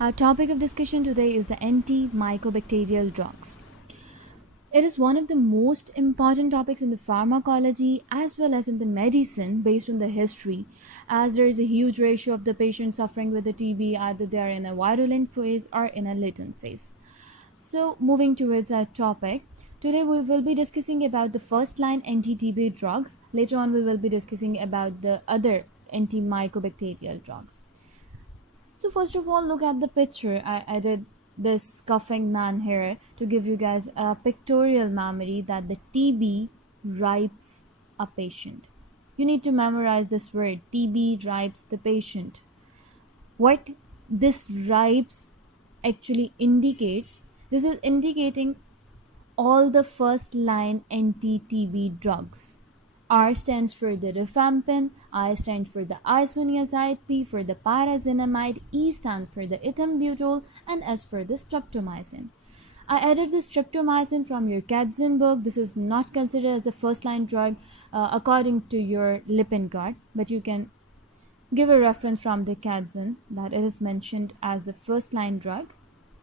Our topic of discussion today is the antimycobacterial drugs. It is one of the most important topics in the pharmacology as well as in the medicine based on the history, as there is a huge ratio of the patients suffering with the TB either they are in a virulent phase or in a latent phase. So, moving towards our topic, today we will be discussing about the first line anti-TB drugs. Later on, we will be discussing about the other antimycobacterial drugs. So first of all, look at the picture. I did this coughing man here to give you guys a pictorial memory that the TB ripes a patient. You need to memorize this word, TB ripes the patient. What this ripes actually indicates, this is indicating all the first line anti-TB drugs. R stands for the rifampin, I stands for the isoniazid, P for the pyrazinamide, E stands for the ethambutol, and S for the streptomycin. I added the streptomycin from your Kadzin book. This is not considered as a first line drug according to your Lippincott, but you can give a reference from the Kadzin that it is mentioned as a first line drug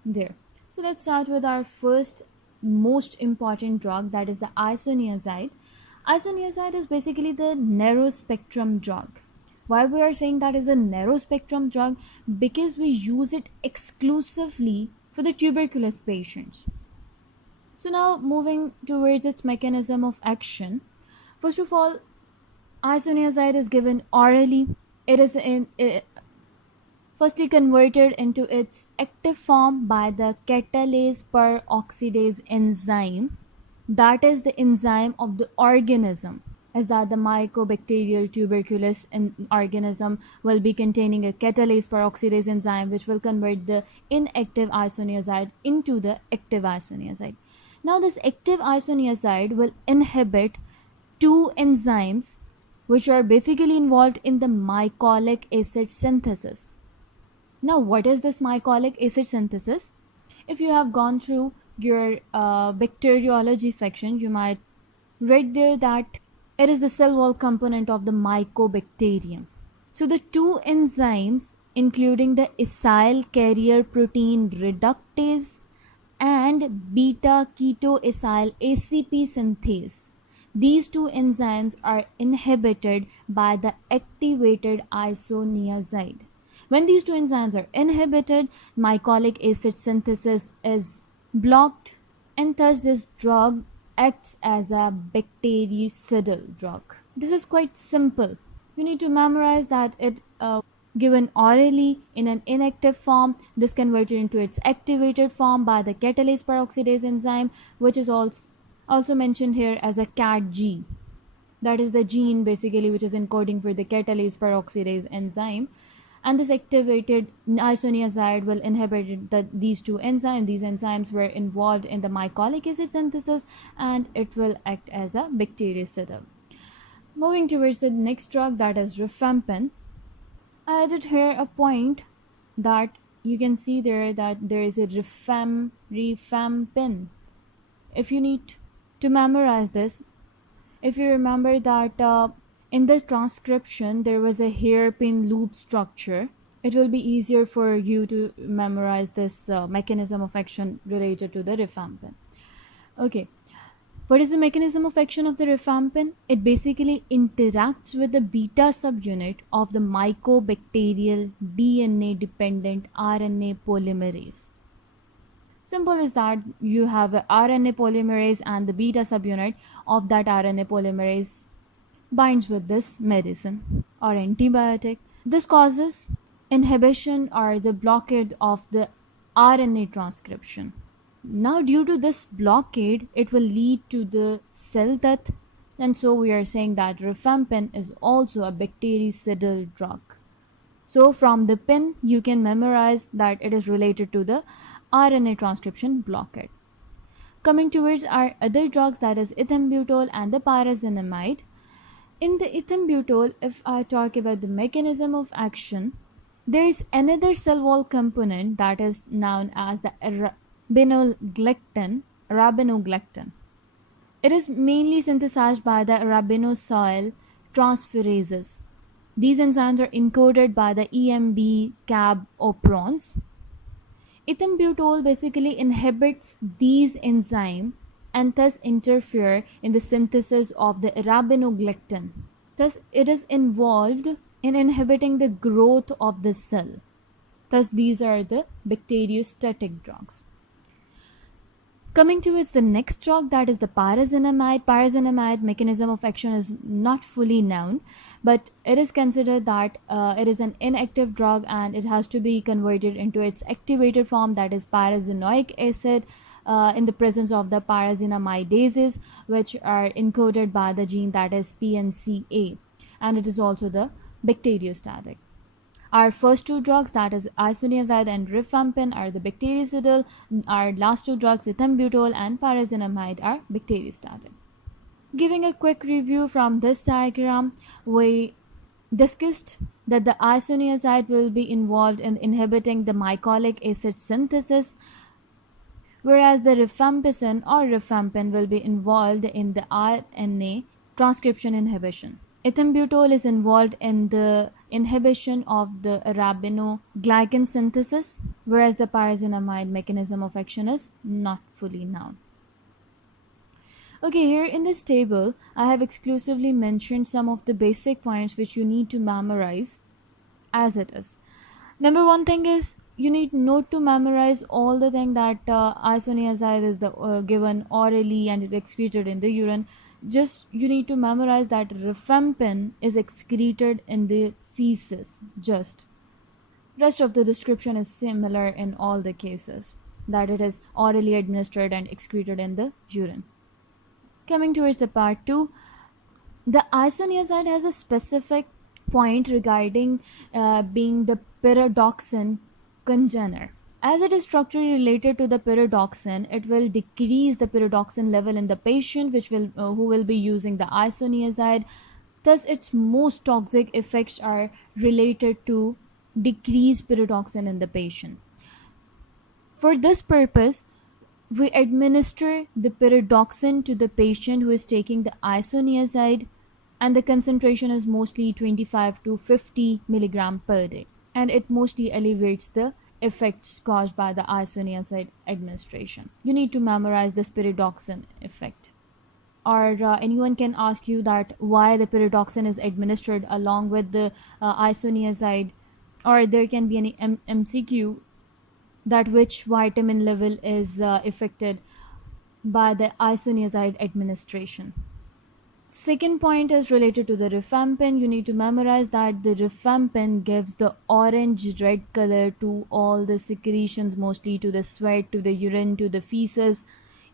there. So let's start with our first most important drug, that is the isoniazid. Isoniazid is basically the narrow spectrum drug. Why we are saying that is a narrow spectrum drug? Because we use it exclusively for the tuberculosis patients. So now moving towards its mechanism of action. First of all, isoniazid is given orally. It is firstly converted into its active form by the catalase peroxidase enzyme. That is the enzyme of the organism, as that the mycobacterial tuberculosis organism will be containing a catalase peroxidase enzyme which will convert the inactive isoniazid into the active isoniazid. Now this active isoniazid will inhibit two enzymes which are basically involved in the mycolic acid synthesis. Now what is this mycolic acid synthesis? If you have gone through your bacteriology section, you might read there that it is the cell wall component of the mycobacterium. So the two enzymes, including the acyl carrier protein reductase and beta ketoacyl ACP synthase, these two enzymes are inhibited by the activated isoniazid. When these two enzymes are inhibited, mycolic acid synthesis is blocked, and thus this drug acts as a bactericidal drug. This is quite simple. You need to memorize that it given orally in an inactive form, this converted into its activated form by the catalase peroxidase enzyme, which is also mentioned here as a CATG. That is the gene basically which is encoding for the catalase peroxidase enzyme. And this activated isoniazid will inhibit these two enzymes. These enzymes were involved in the mycolic acid synthesis, and it will act as a bactericidal. Moving towards the next drug, that is rifampin. I added here a point that you can see there that there is a rifampin. If you need to memorize this, if you remember that in the transcription there was a hairpin loop structure, it will be easier for you to memorize this mechanism of action related to the rifampin. Okay, what is the mechanism of action of the rifampin? It basically interacts with the beta subunit of the mycobacterial DNA dependent RNA polymerase. Simple is that you have a RNA polymerase and the beta subunit of that RNA polymerase binds with this medicine or antibiotic. This causes inhibition or the blockade of the RNA transcription. Now due to this blockade, it will lead to the cell death, and so we are saying that rifampin is also a bactericidal drug. So from the pin you can memorize that it is related to the RNA transcription blockade. Coming towards our other drugs, that is ethambutol and the pyrazinamide. In the ethambutol, if I talk about the mechanism of action, there is another cell wall component that is known as the arabinogalactan. It is mainly synthesized by the arabinosyl transferases. These enzymes are encoded by the EMB cab operons. Ethambutol basically inhibits these enzymes and thus interfere in the synthesis of the arabinoglycan. Thus, it is involved in inhibiting the growth of the cell. Thus, these are the bacteriostatic drugs. Coming towards the next drug, that is the pyrazinamide. Pyrazinamide mechanism of action is not fully known, but it is considered that it is an inactive drug and it has to be converted into its activated form, that is pyrazinoic acid, in the presence of the pyrazinamidases, which are encoded by the gene that is PNCA, and it is also the bacteriostatic. Our first two drugs, that is isoniazid and rifampin, are the bactericidal. Our last two drugs, ethambutol and pyrazinamide, are bacteriostatic. Giving a quick review from this diagram, we discussed that the isoniazid will be involved in inhibiting the mycolic acid synthesis, whereas the rifampicin or rifampin will be involved in the RNA transcription inhibition. Ethambutol is involved in the inhibition of the arabinoglycan synthesis, whereas the pyrazinamide mechanism of action is not fully known. Okay, here in this table, I have exclusively mentioned some of the basic points which you need to memorize as it is. Number one thing is, you need not to memorize all the thing that isoniazid is given orally and it excreted in the urine. Just you need to memorize that rifampin is excreted in the feces. Just rest of the description is similar in all the cases, that it is orally administered and excreted in the urine. Coming towards the part 2, the isoniazid has a specific point regarding being the pyridoxine congener. As it is structurally related to the pyridoxine, it will decrease the pyridoxine level in the patient who will be using the isoniazid. Thus, its most toxic effects are related to decreased pyridoxine in the patient. For this purpose, we administer the pyridoxine to the patient who is taking the isoniazid, and the concentration is mostly 25 to 50 milligram per day, and it mostly alleviates the effects caused by the isoniazid administration. You need to memorize the pyridoxine effect. Or anyone can ask you that why the pyridoxine is administered along with the isoniazid, or there can be any MCQ that which vitamin level is affected by the isoniazid administration. Second point is related to the rifampin. You need to memorize that the rifampin gives the orange red color to all the secretions, mostly to the sweat, to the urine, to the feces,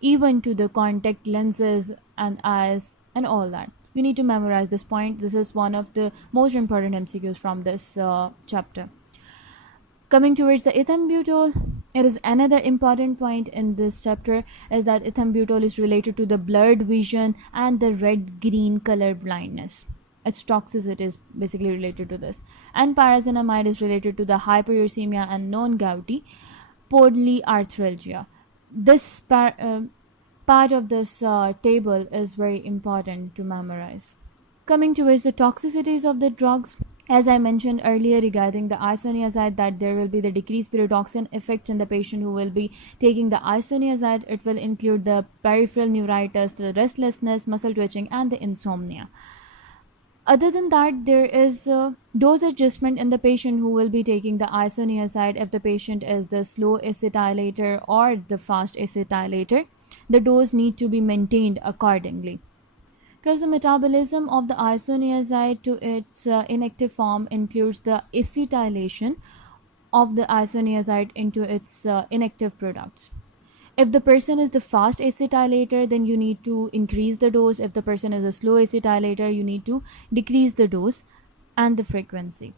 even to the contact lenses and eyes and all that. You need to memorize this point. This is one of the most important MCQs from this chapter. Coming towards the ethambutol, it is another important point in this chapter is that ethambutol is related to the blurred vision and the red-green color blindness. Its toxicity is basically related to this. And pyrazinamide is related to the hyperuricemia and non-gouty polyarthralgia. This part of this table is very important to memorize. Coming towards the toxicities of the drugs, as I mentioned earlier regarding the isoniazid, that there will be the decreased pyridoxine effect in the patient who will be taking the isoniazid. It will include the peripheral neuritis, the restlessness, muscle twitching, and the insomnia. Other than that, there is dose adjustment in the patient who will be taking the isoniazid. If the patient is the slow acetylator or the fast acetylator, the dose need to be maintained accordingly. Because the metabolism of the isoniazid to its inactive form includes the acetylation of the isoniazid into its inactive products. If the person is the fast acetylator, then you need to increase the dose. If the person is a slow acetylator, you need to decrease the dose and the frequency.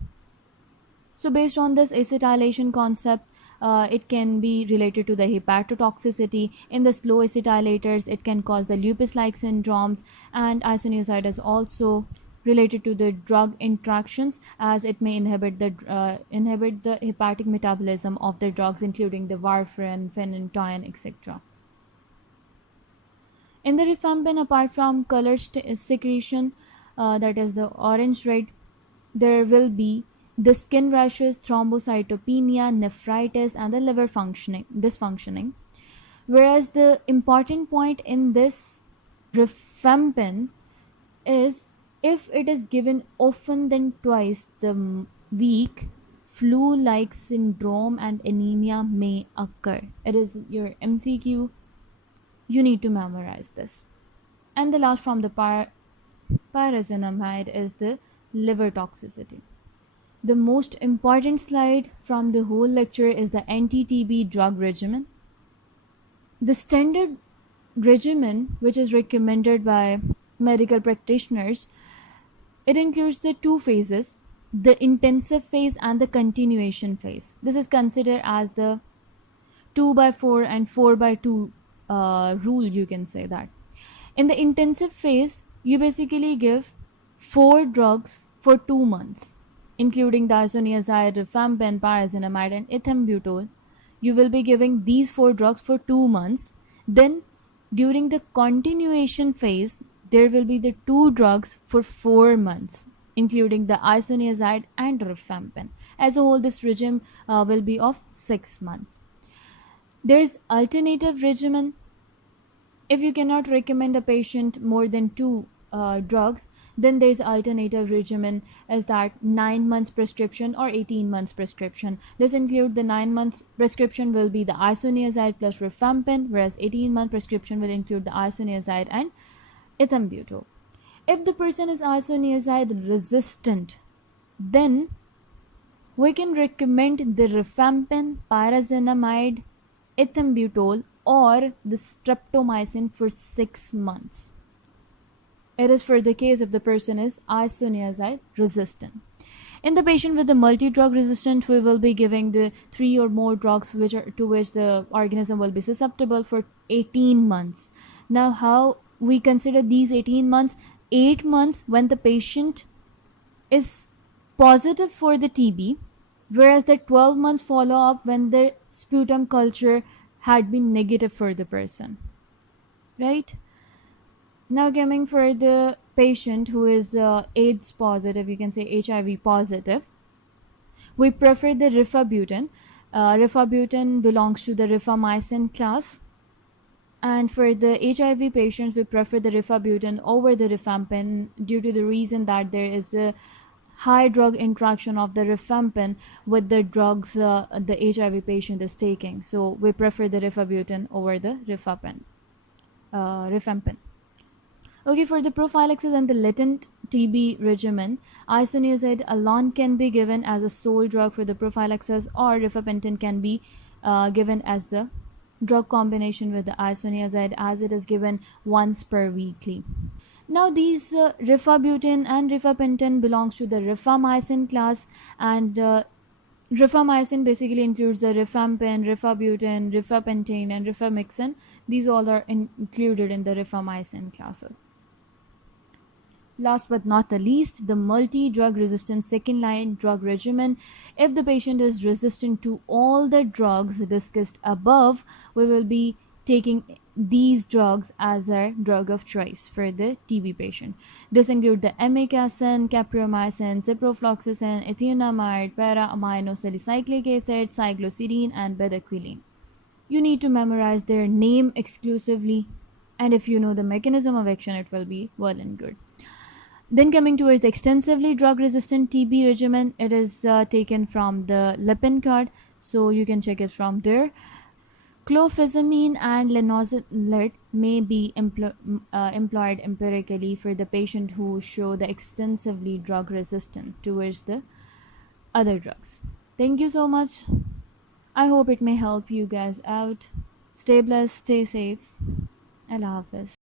So based on this acetylation concept, it can be related to the hepatotoxicity. In the slow acetylators, it can cause the lupus-like syndromes, and isoniazid is also related to the drug interactions, as it may inhibit the hepatic metabolism of the drugs, including the warfarin, phenytoin, etc. In the rifampin, apart from color secretion, that is the orange red, there will be the skin rashes, thrombocytopenia, nephritis, and the liver dysfunctioning. Whereas the important point in this rifampin is if it is given often than twice the week, flu-like syndrome and anemia may occur. It is your MCQ. You need to memorize this. And the last from the pyrazinamide is the liver toxicity. The most important slide from the whole lecture is the anti-TB drug regimen. The standard regimen, which is recommended by medical practitioners, it includes the two phases, the intensive phase and the continuation phase. This is considered as the 2x4 and 4x2 rule, you can say that. In the intensive phase, you basically give 4 drugs for 2 months, including the isoniazid, rifampin, pyrazinamide, and ethambutol. You will be giving these 4 drugs for 2 months. Then, during the continuation phase, there will be the 2 drugs for 4 months, including the isoniazid and rifampin. As a whole, this regime will be of 6 months. There is alternative regimen. If you cannot recommend a patient more than 2 drugs, then there is alternative regimen as that 9 months prescription or 18 months prescription. This include the 9 months prescription will be the isoniazid plus rifampin, whereas 18-month prescription will include the isoniazid and ethambutol. If the person is isoniazid resistant, then we can recommend the rifampin, pyrazinamide, ethambutol, or the streptomycin for 6 months. It is for the case if the person is isoniazid resistant. In the patient with the multi-drug resistant, we will be giving the 3 or more drugs to which the organism will be susceptible for 18 months. Now, how we consider these 18 months? 8 months when the patient is positive for the TB, whereas the 12 months follow-up when the sputum culture had been negative for the person. Right? Now coming for the patient who is AIDS positive, you can say HIV positive, we prefer the rifabutin. Rifabutin belongs to the rifamycin class. And for the HIV patients, we prefer the rifabutin over the rifampin due to the reason that there is a high drug interaction of the rifampin with the drugs the HIV patient is taking. So we prefer the rifabutin over the rifampin. Okay, for the prophylaxis and the latent TB regimen, isoniazid alone can be given as a sole drug for the prophylaxis, or rifampicin can be given as the drug combination with the isoniazid, as it is given once per weekly. Now these rifabutin and rifampicin belongs to the rifamycin class, and rifamycin basically includes the rifampin, rifabutin, rifampicin, and rifamycin. These all are included in the rifamycin classes. Last but not the least, the multi-drug resistant second line drug regimen. If the patient is resistant to all the drugs discussed above, we will be taking these drugs as our drug of choice for the TB patient. This include the amikacin, capreomycin, ciprofloxacin, ethionamide, para-aminosalicylic acid, cycloserine, and bedaquiline. You need to memorize their name exclusively, and if you know the mechanism of action, it will be well and good. Then coming towards the extensively drug-resistant TB regimen, it is taken from the Lippincott, so you can check it from there. Clofazimine and linezolid may be employed empirically for the patient who show the extensively drug-resistant towards the other drugs. Thank you so much. I hope it may help you guys out. Stay blessed, stay safe. Allah Hafiz.